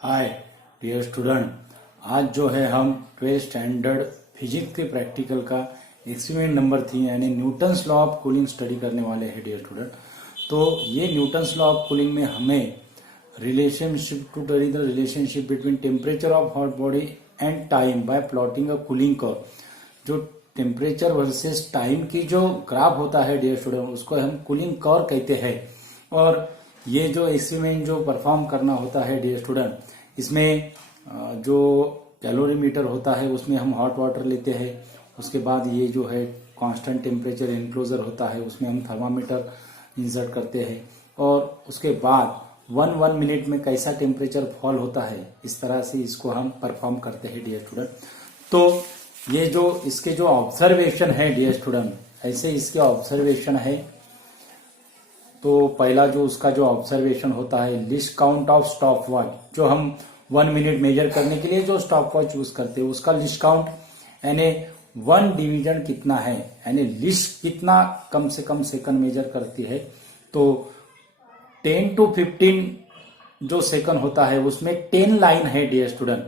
Hi dear student, आज जो है हम 12th स्टैंडर्ड फिजिक्स के प्रैक्टिकल का एक्सपेरिमेंट नंबर 3 यानी Newton's law of cooling study करने वाले हैं डियर स्टूडेंट। तो ये न्यूटन्स लॉ ऑफ कूलिंग में हमें relationship to study the relationship between temperature of hot body and time by plotting a cooling curve. जो टेम्परेचर वर्सेस टाइम की जो ग्राफ होता है डियर स्टूडेंट, उसको हम कूलिंग कर्व कहते हैं। और ये जो एक्सपेरिमेंट जो परफॉर्म करना होता है डियर स्टूडेंट, इसमें जो कैलोरीमीटर होता है उसमें हम हॉट वाटर लेते हैं। उसके बाद ये जो है कांस्टेंट टेम्परेचर एनक्लोजर होता है, उसमें हम थर्मामीटर इंसर्ट करते हैं। और उसके बाद 1 मिनट में कैसा टेम्परेचर फॉल होता है, इस तरह से इसको हम परफॉर्म करते हैं डियर स्टूडेंट। तो ये जो इसके जो ऑब्जर्वेशन है डियर स्टूडेंट, ऐसे इसके ऑब्जर्वेशन है। तो पहला जो उसका जो ऑब्जर्वेशन होता है, list count of stop watch, जो हम 1 मिनट मेजर करने के लिए जो स्टॉप वॉच यूज करते हैं उसका लिस्ट काउंट, यानी 1 डिवीजन कितना है, यानी लिस्ट कितना कम से कम सेकंड मेजर करती है। तो 10 to 15 जो सेकंड होता है उसमें 10 लाइन है डियर स्टूडेंट।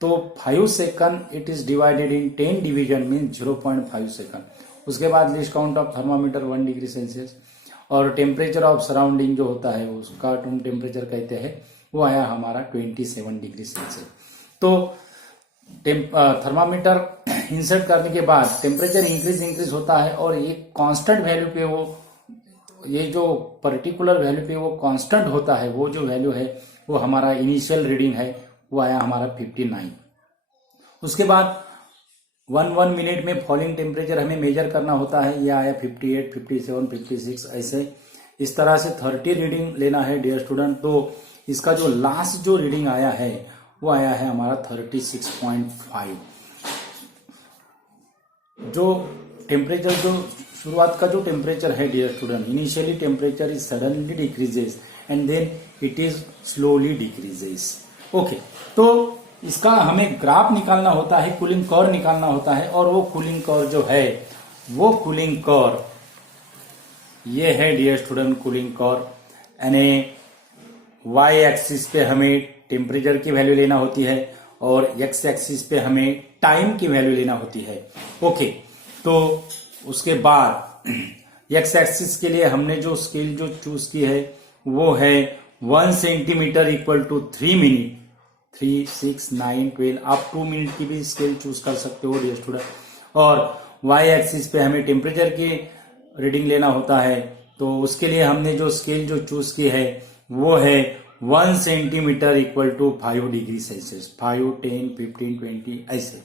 तो 5 second it is divided in 10 division mean 0.5 second. उसके बाद least count of thermometer 1 degree Celsius, और टेम्परेचर ऑफ सराउंडिंग जो होता है उसका रूम टेम्परेचर कहते हैं, वो आया हमारा 27 डिग्री सेल्सियस। तो थर्मामीटर इंसर्ट करने के बाद टेम्परेचर इंक्रीज होता है, और एक कांस्टेंट वैल्यू पे वो, ये जो पर्टिकुलर वैल्यू पे वो कांस्टेंट होता है, वो जो वैल्यू है वो हमारा इनिशियल रीडिंग है, वो आया हमारा 59। उसके बाद 1 मिनट में फॉलिंग टेम्परेचर हमें मेजर करना होता है, यह आया 58, 57, 56, ऐसे इस तरह से 30 रीडिंग लेना है डियर स्टूडेंट। तो इसका जो लास्ट जो रीडिंग आया है वो आया है हमारा 36.5। जो टेम्परेचर जो शुरुआत का जो टेम्परेचर है dear student, initially temperature is suddenly decreases and then it is slowly decreases. Okay, तो इसका हमें ग्राफ निकालना होता है, कूलिंग कर्व निकालना होता है। और वो कूलिंग कर्व जो है, वो कूलिंग कर्व ये है डियर स्टूडेंट, कूलिंग कर्व। यानी वाई एक्सिस पे हमें टेम्परेचर की वैल्यू लेना होती है, और एक्स एक्सिस पे हमें टाइम की वैल्यू लेना होती है। ओके, तो उसके बाद एक्स एक्सिस के लिए हमने जो स्केल जो चूज की है वो है 1 सेंटीमीटर इक्वल टू 3 मिनट, 3, 6, 9, 12, आप 2 मिनट की भी स्केल चूज कर सकते हो डियर स्टूडेंट। और वाई एक्सिस पे हमें टेम्परेचर की रीडिंग लेना होता है, तो उसके लिए हमने जो स्केल जो चूज की है वो है 1 centimetre equal to 5 degree Celsius, 5, 10, 15, 20 ऐसे।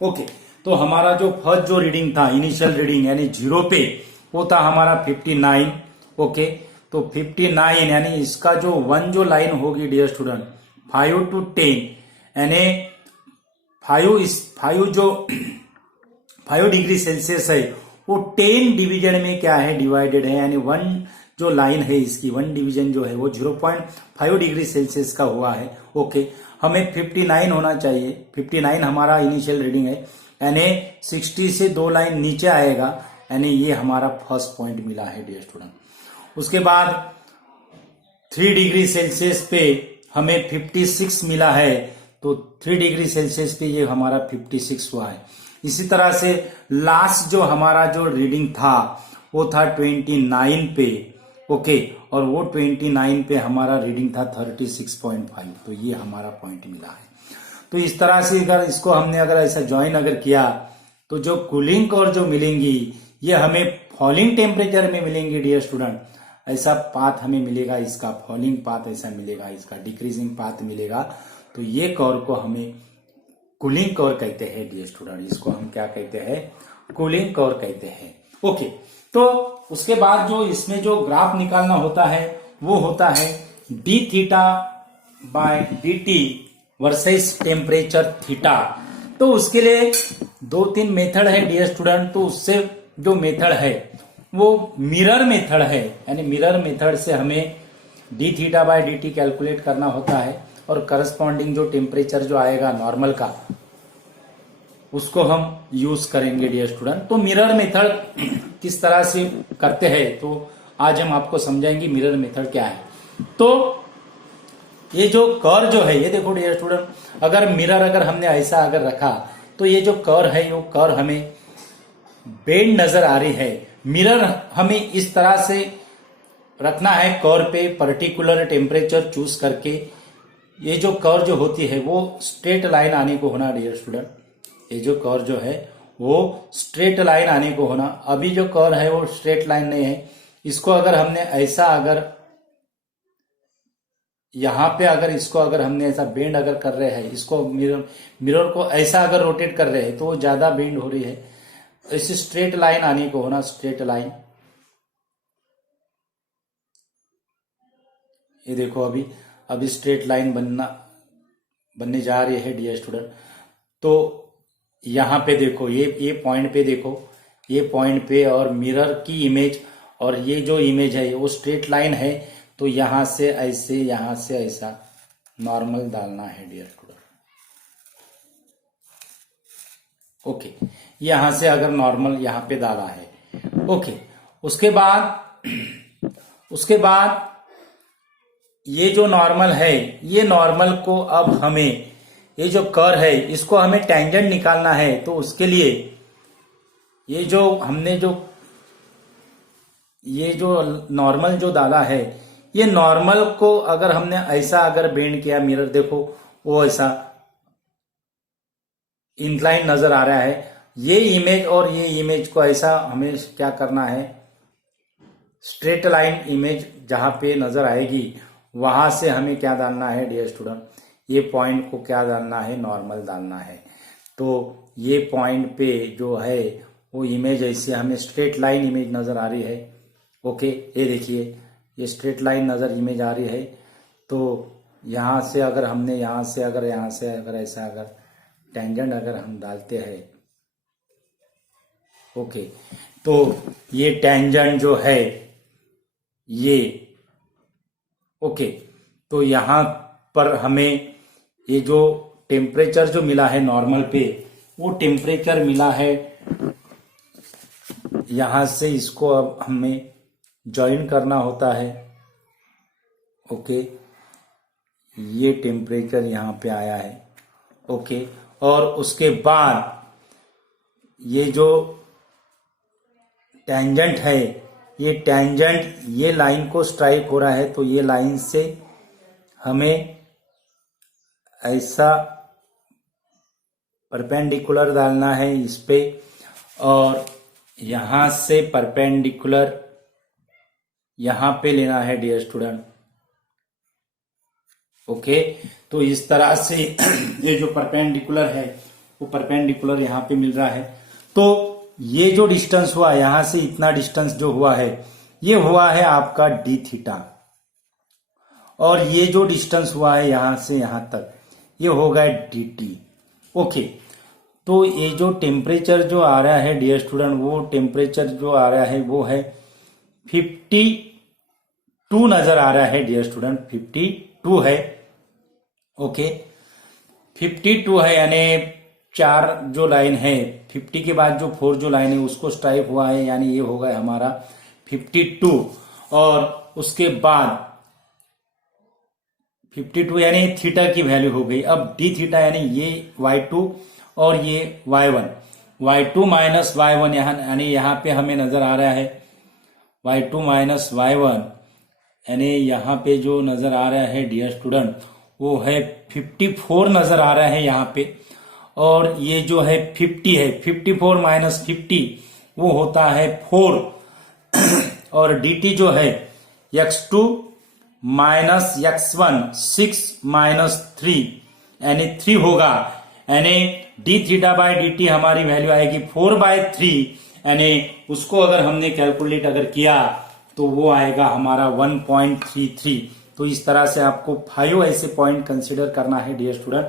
ओके, तो हमारा जो फर्स्ट जो रीडिंग था, इनिशियल रीडिंग यानी 0 पे, वो था हमारा 59। ओके, तो 59 यानी इसका जो 1 जो लाइन होगी डियर स्टूडेंट, 5 to 10, यानी 5 जो 5 डिग्री सेल्सियस है वो 10 डिवीजन में क्या है, डिवाइडेड है। यानी 1 जो लाइन है इसकी 1 डिवीजन जो है वो 0.5 डिग्री सेल्सियस का हुआ है। ओके, हमें 59 होना चाहिए। 59 हमारा इनिशियल रीडिंग है, यानी 60 से 2 लाइन नीचे आएगा, यानी ये हमारा फर्स्ट पॉइंट मिला है डियर स्टूडेंट। उसके बाद 3 डिग्री सेल्सियस पे हमें 56 मिला है, तो 3 डिग्री सेल्सियस पे ये हमारा 56 हुआ है। इसी तरह से लास्ट जो हमारा जो रीडिंग था वो था 29 पे। ओके, और वो 29 पे हमारा रीडिंग था 36.5, तो ये हमारा पॉइंट मिला है। तो इस तरह से अगर इसको हमने अगर ऐसा ज्वाइन अगर किया, तो जो कूलिंग और जो मिलेंगी ये हमें फॉलिंग टेम्परेचर में मिलेंगी डियर स्टूडेंट। ऐसा पाथ हमें मिलेगा, इसका फॉलिंग पाथ ऐसा मिलेगा, इसका डिक्रीजिंग पाथ मिलेगा। तो ये कर्व को हमें कूलिंग कर्व कहते हैं डियर स्टूडेंट। इसको हम क्या कहते हैं, कूलिंग कर्व कहते हैं। ओके, तो उसके बाद जो इसमें जो ग्राफ निकालना होता है वो होता है D theta by D T versus temperature theta. तो उसके लिए 2-3 मेथड है डियर स्टूडेंट। तो उससे जो मेथड है वो मिरर मेथड है, यानी मिरर मेथड से हमें D theta by D T calculate करना होता है, और करस्पॉन्डिंग जो टेम्परेचर जो आएगा नॉर्मल का उसको हम यूज करेंगे डियर स्टूडेंट। तो मिरर मेथड किस तरह से करते हैं, तो आज हम आपको समझाएंगे मिरर मेथड क्या है। तो ये जो कर्व जो है, ये देखो डियर स्टूडेंट, अगर मिरर अगर हमने ऐसा अगर रखा तो ये जो कर्व है, वो कर्व हमें बेंड नजर आ रही है। मिरर हमें इस तरह से रखना है कर्व पे, पर्टिकुलर टेम्परेचर चूज करके। ये जो कर्व जो होती है वो स्ट्रेट लाइन आने को होना डियर स्टूडेंट। ये जो कर्व जो है वो स्ट्रेट लाइन आने को होना। अभी जो कर्व है वो स्ट्रेट लाइन नहीं है। इसको अगर हमने ऐसा अगर यहां पे अगर इसको अगर हमने ऐसा बेंड अगर कर रहे हैं, इसको मिरर को ऐसा अगर रोटेट कर रहे हैं तो वो ज्यादा बेंड हो रही है। ऐसे स्ट्रेट लाइन आने को होना, स्ट्रेट लाइन। ये देखो अभी स्ट्रेट लाइन बनने जा रही है डियर स्टूडेंट। तो यहां पे देखो, ये पॉइंट पे देखो, ये पॉइंट पे और मिरर की इमेज और ये जो इमेज है वो स्ट्रेट लाइन है। तो यहां से ऐसे, यहां से ऐसा नॉर्मल डालना है डियर स्टूडेंट। ओके, यहां से अगर नॉर्मल यहां पे डाला है। ओके, उसके बाद ये जो नॉर्मल है, ये नॉर्मल को अब हमें, ये जो कर्व है इसको हमें टेंजेंट निकालना है। तो उसके लिए ये जो हमने ये जो नॉर्मल जो डाला है, ये नॉर्मल को अगर हमने ऐसा अगर बेंड किया, मिरर देखो वो ऐसा इंक्लाइन नजर आ रहा है। ये इमेज और ये इमेज को ऐसा हमें क्या करना है, स्ट्रेट लाइन इमेज जहां पे नजर आएगी वहां से हमें क्या डालना है डियर स्टूडेंट, ये पॉइंट को क्या डालना है, नॉर्मल डालना है। तो ये पॉइंट पे जो है वो इमेज ऐसे हमें स्ट्रेट लाइन इमेज नजर आ रही है। ओके, ये देखिए ये स्ट्रेट लाइन नजर इमेज आ रही है। तो यहां से अगर हमने यहां से अगर ऐसा अगर टेंजेंट अगर हम डालते हैं, ओके, तो ये टेंजेंट जो है ये, ओके, तो यहां पर हमें ये जो टेम्परेचर जो मिला है नॉर्मल पे, वो टेम्परेचर मिला है यहां से। इसको अब हमें ज्वाइन करना होता है। ओके, ये टेम्परेचर यहां पे आया है। ओके, और उसके बाद ये जो टेंजेंट है, ये टेंजेंट ये लाइन को स्ट्राइक हो रहा है। तो ये लाइन से हमें ऐसा परपेंडिकुलर डालना है इस पे, और यहां से परपेंडिकुलर यहां पे लेना है डियर स्टूडेंट। ओके, तो इस तरह से ये जो परपेंडिकुलर है वो परपेंडिकुलर यहां पे मिल रहा है। तो ये जो डिस्टेंस हुआ, यहां से इतना डिस्टेंस जो हुआ है, ये हुआ है आपका डी थीटा। और ये जो डिस्टेंस हुआ है यहां से यहां तक, ये हो गया डी टी। ओके, तो ये जो टेम्परेचर जो आ रहा है डियर स्टूडेंट, वो टेम्परेचर जो आ रहा है वो है 52 नजर आ रहा है डियर स्टूडेंट, 52 है। ओके, 52 है, यानी 4 जो लाइन है, 50 के बाद जो 4 जो लाइन है उसको स्ट्राइक हुआ है, यानी ये होगा हमारा 52। और उसके बाद 52 यानी थीटा की वैल्यू हो गई। अब डी थीटा यानी ये y2 और ये y1, y2 माइनस y1 यानी यहाँ पे हमें नजर आ रहा है y2 माइनस y1, यानी यहाँ पे जो नजर आ रहा है डियर स्टूडेंट वो है 54 नजर आ रहा है यहाँ पे। और ये जो है 50 है, 54 माइनस 50 वो होता है 4। और dt जो है x2 माइनस x1 6 माइनस 3 यानी 3 होगा। यानी D theta by D T हमारी वैल्यू आएगी 4/3। यानी उसको अगर हमने कैलकुलेट अगर किया तो वो आएगा हमारा 1.33। तो इस तरह से आपको 5 ऐसे पॉइंट कंसिडर करना है डियर स्टूडेंट।